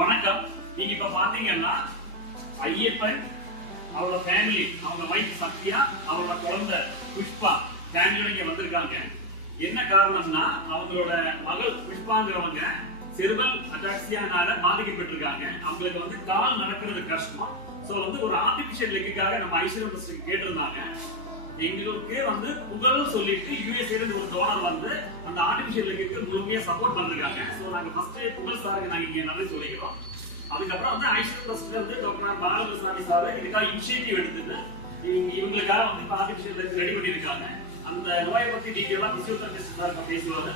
வணக்கம். நீங்க இப்ப பாத்தீங்கன்னா ஐயப்பன் அவரோட ஃபேமிலி, அவங்க வைஃப் சத்யா, அவரோட குழந்தை புஷ்பா ஃபேமிலியோட இங்க வந்திருக்காங்க. என்ன காரணம்னா அவங்களோட மகள் புஷ்பாங்கிறவங்க செரிபல் அட்டாக்சியானால பாதிக்கப்பட்டிருக்காங்க. அவங்களுக்கு வந்து கால் நடக்கிறது கஷ்டம். சோ வந்து ஒரு ஆர்டிபிஷியல் லெக்குக்காக நம்ம ஐஸ்வர்யம் ட்ரஸ்ட் கேட்டிருந்தாங்க. எங்களுக்கு வந்து புகழ் சொல்லிட்டு யூஎஸ்ஏல இருந்து ஒரு டோனர் வந்து அந்த ஆர்டிபிஷியல் லெக்குக்கு முழுமையா சப்போர்ட் பண்ணிருக்காங்க. சோ நாங்க ஃபர்ஸ்ட் புகழ் சாருக்கு நாங்க இங்க நன்றி சொல்லிக்கிறோம். அதுக்கப்புறம் வந்து ஐஸ்வர்யம் ட்ரஸ்ட்ல வந்து டாக்டர் பாலகுருசாமி சார் இதுக்காக இனிஷியேட்டிவ் எடுத்துட்டு இவங்களுக்காக வந்து இப்ப ஆர்டிபிஷியல் லெக் ரெடி பண்ணிருக்காங்க. அந்த நோயை பத்தி டீட்டெயிலா பிசியோதெரபிஸ்ட் சார் பேசுவாங்க.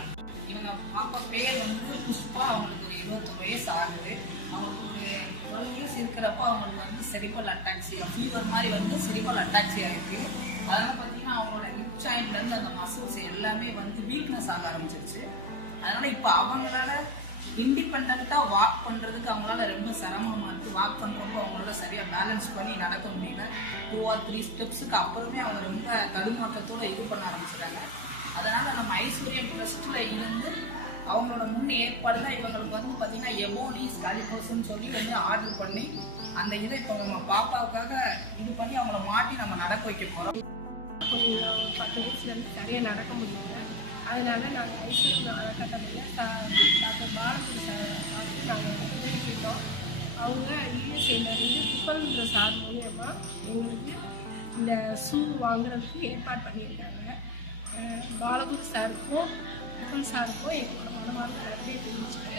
இவங்க பாப்பா பேர் வந்து புஷ்பா. அவங்களுக்கு ஒரு 21 வயசு ஆகுது. அவங்களுக்கு ஒரு 12 இயர்ஸ் இருக்கிறப்ப அவங்களுக்கு வந்து செரிபல் அட்டாக்சியா ஃபீவர் மாதிரி வந்து செரிபல் அட்டாக்சியா இருக்கு. அதனால பார்த்தீங்கன்னா அவங்களோட ஹிப் ஜாயிண்ட்லேருந்து அந்த மசில்ஸ் எல்லாமே வந்து வீக்னஸ் ஆக ஆரம்பிச்சிருச்சு. அதனால இப்போ அவங்களால இண்டிபெண்ட்டாக வாக் பண்ணுறதுக்கு அவங்களால ரொம்ப சிரமமாக இருக்குது. வாக் பண்ணுறப்போ அவங்களால சரியாக பேலன்ஸ் பண்ணி நடக்க முடியல. 2 or 3 ஸ்டெப்ஸுக்கு அப்புறமே அவங்க ரொம்ப தடுமாற்றத்தோடு இது பண்ண ஆரம்பிச்சிட்டாங்க. அதனால் நம்ம ஐஸ்வர்யம் ட்ரஸ்ட்டில் இருந்து அவங்களோட முன் ஏற்பாடு தான் இவங்களுக்கு வந்து பார்த்தீங்கன்னா எமோனிஸ் காலிபோஸ்ன்னு சொல்லி வந்து ஆர்டர் பண்ணி அந்த இதை இப்போ நம்ம பாப்பாவுக்காக இது பண்ணி அவங்கள மாட்டி நம்ம நடக்க வைக்க போகிறோம். கொஞ்சம் 10 வயசுலேருந்து சரியாக நடக்க முடியல. அதனால நாங்கள் ஐஸ்வர்யம் அறக்கட்டளையில் டாக்டர் பாலகுரு சார் பார்த்து நாங்கள் கேட்டோம். அவங்க யூஎஸ்ஏலேருந்து புகழ்ன்ற சார் மூலயமா எங்களுக்கு இந்த ஷூ வாங்குறதுக்கு ஏற்பாடு பண்ணியிருக்காங்க. பாலகுரு சாருக்கும் புகழ் சாருக்கும் எங்களோட மனமார்ந்த நன்றியை தெரிவிச்சுக்கிறேன்.